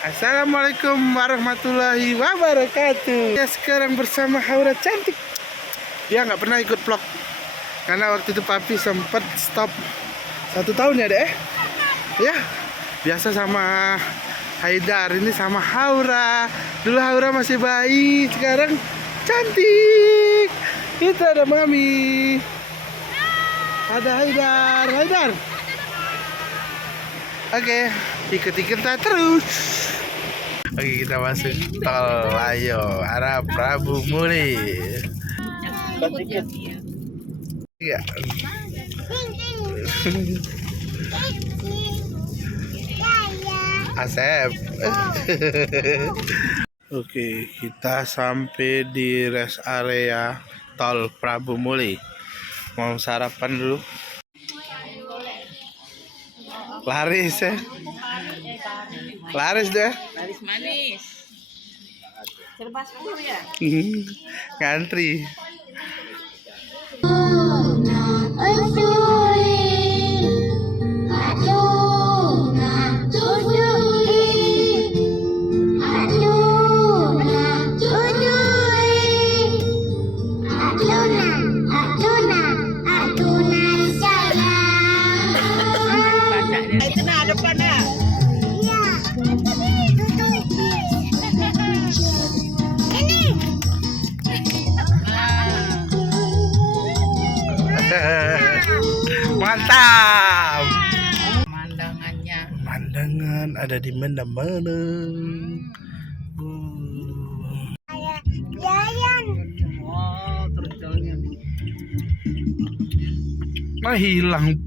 Assalamualaikum warahmatullahi wabarakatuh. Ya, sekarang bersama Haura cantik. Dia nggak pernah ikut vlog karena waktu itu papi sempat stop 1 tahun ya deh. Ya, biasa sama Haidar, ini sama Haura. Dulu Haura masih bayi, sekarang cantik. Kita ada Mami, ada Haidar. Oke, ikut-ikutan terus. Oke, kita masuk tol. Ayo, arah Prabu Muli. Iya. Asep. Oke, kita sampai di rest area tol Prabu Muli. Mau sarapan dulu. Laris ya. Laris deh. Laris manis. Serba 10 ya? Ngantri. Itu nah depan dah. Mantap. Pemandangan ada di mana-mana. Oh, terjangnya. Hilang.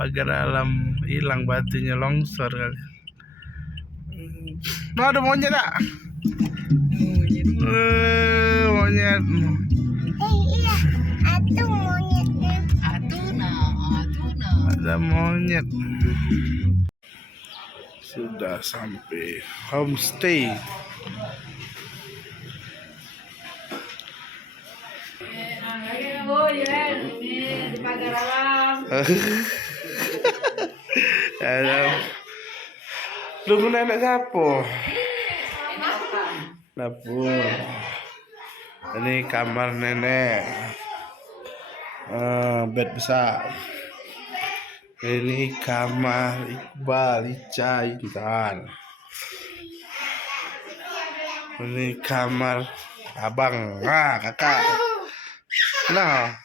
Pagar alam hilang, batunya longsor kali. Ada monyet tak? Monyet. Iya, itu monyetnya. Ada monyet. Sudah sampai homestay. Lu nenek siapa? Dapur. Ini kamar nenek. Bed besar. Ini kamar Iqbal, Ica, Intan. Ini kamar abang, kakak. Nah,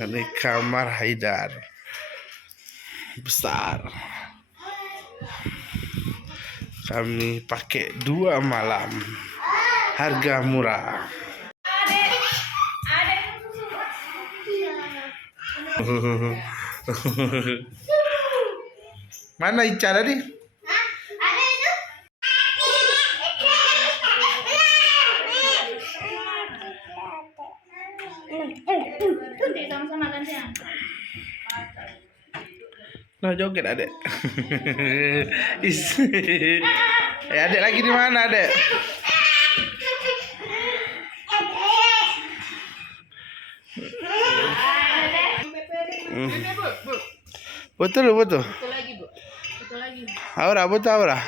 ini kamar Haidar, besar. Kami pakai 2 malam, harga murah. Mana Ica tadi? Ada itu. Sama-sama gantian. Nah, joget adek. Adek lagi di mana adek? Betul. Betul lagi, Bu. Betul lagi. Aura, betul Aura.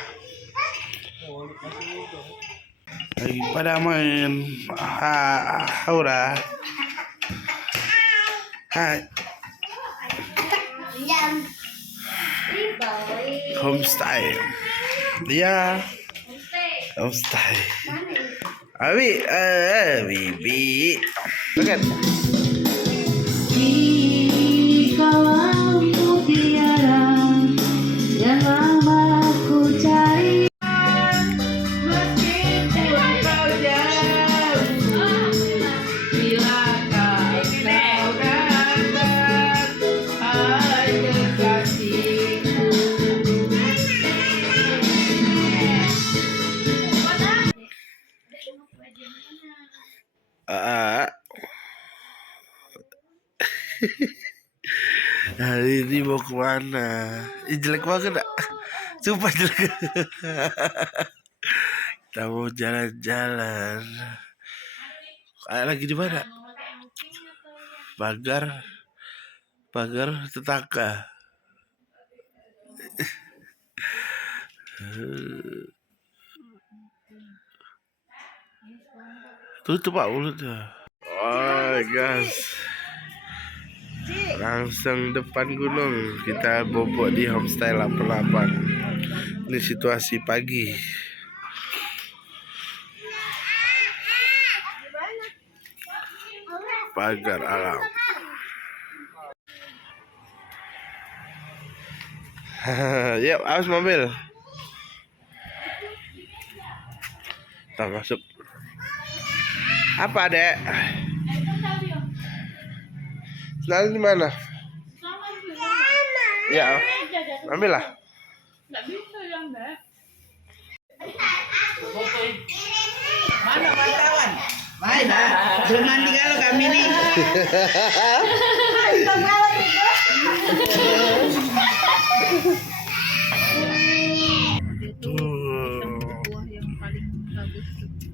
Lagi pada main Aura. Hai. Homestay. Iya. Homestay. Abi, Bibi. Oke. Kamu tiada yang lama ku cari. Meskipun kau jauh, bilakah kau datang, hai kekasihku. Hari ini mau kemana? Jelek banget gak? Sumpah jelek. Kita mau jalan-jalan. Lagi di mana? Pagar tetangga. Tutup pak mulutnya. Oh guys, langsung depan gunung kita bobok di homestay 88. Ini situasi pagi. Pagar alam. Yuk, awas mobil. Kita masuk. Apa, Dek? Selalu di mana? Ya, ambil lah. Nggak bisa ya, Mbak. Mana wartawan? Mana? Belum mandi kalau kami nih.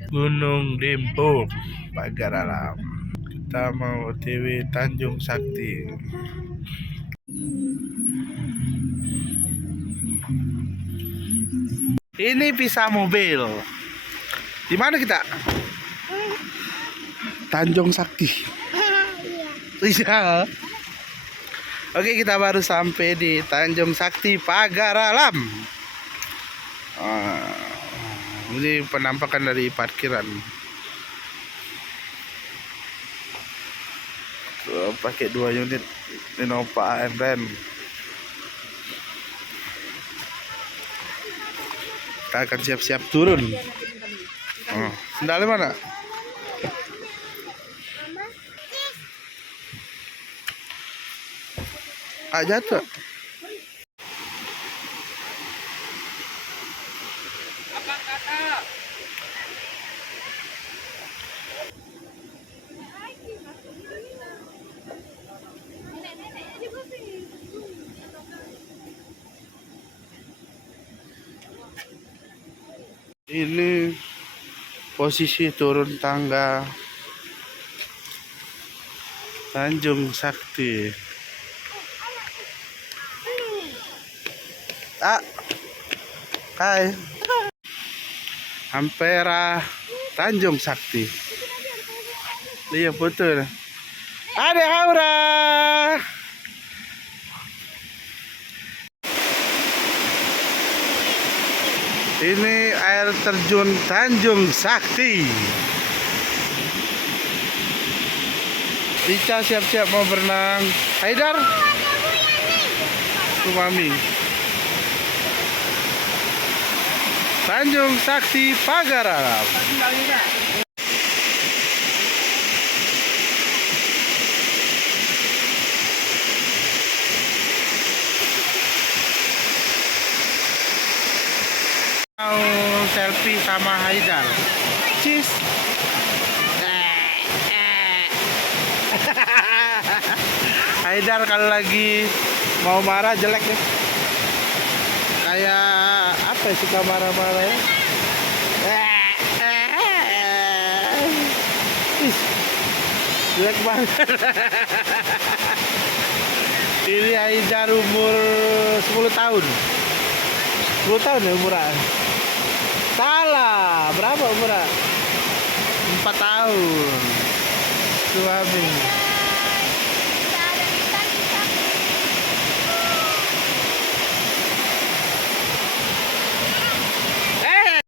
Gunung Dempo, Pagar Alam. Kita mau OTW Tanjung Sakti. Ini pisah mobil. Di mana kita? Tanjung Sakti. Iya. Oke, kita baru sampai di Tanjung Sakti Pagar Alam. Ini penampakan dari parkiran. Tuh, pakai 2 unit Innova AMRen. Kita akan siap-siap turun. Sendalnya mana? Jatuh. Ini posisi turun tangga Tanjung Sakti. Hai. Ampera Tanjung Sakti. Iya betul. Ada Haura. Ini air terjun Tanjung Sakti. Ica siap-siap mau berenang. Haidar. Tuh Mami. Tanjung Sakti Pagar Alam. Mau selfie sama Haidar. Cheese. Haidar kalau lagi mau marah jelek deh. Kayak apa ya, suka marah-marah ya. Jelek banget. Ini Haidar umur 10 tahun. 10 tahun ya umurnya. Salah, berapa umurnya? 4 tahun. Suami.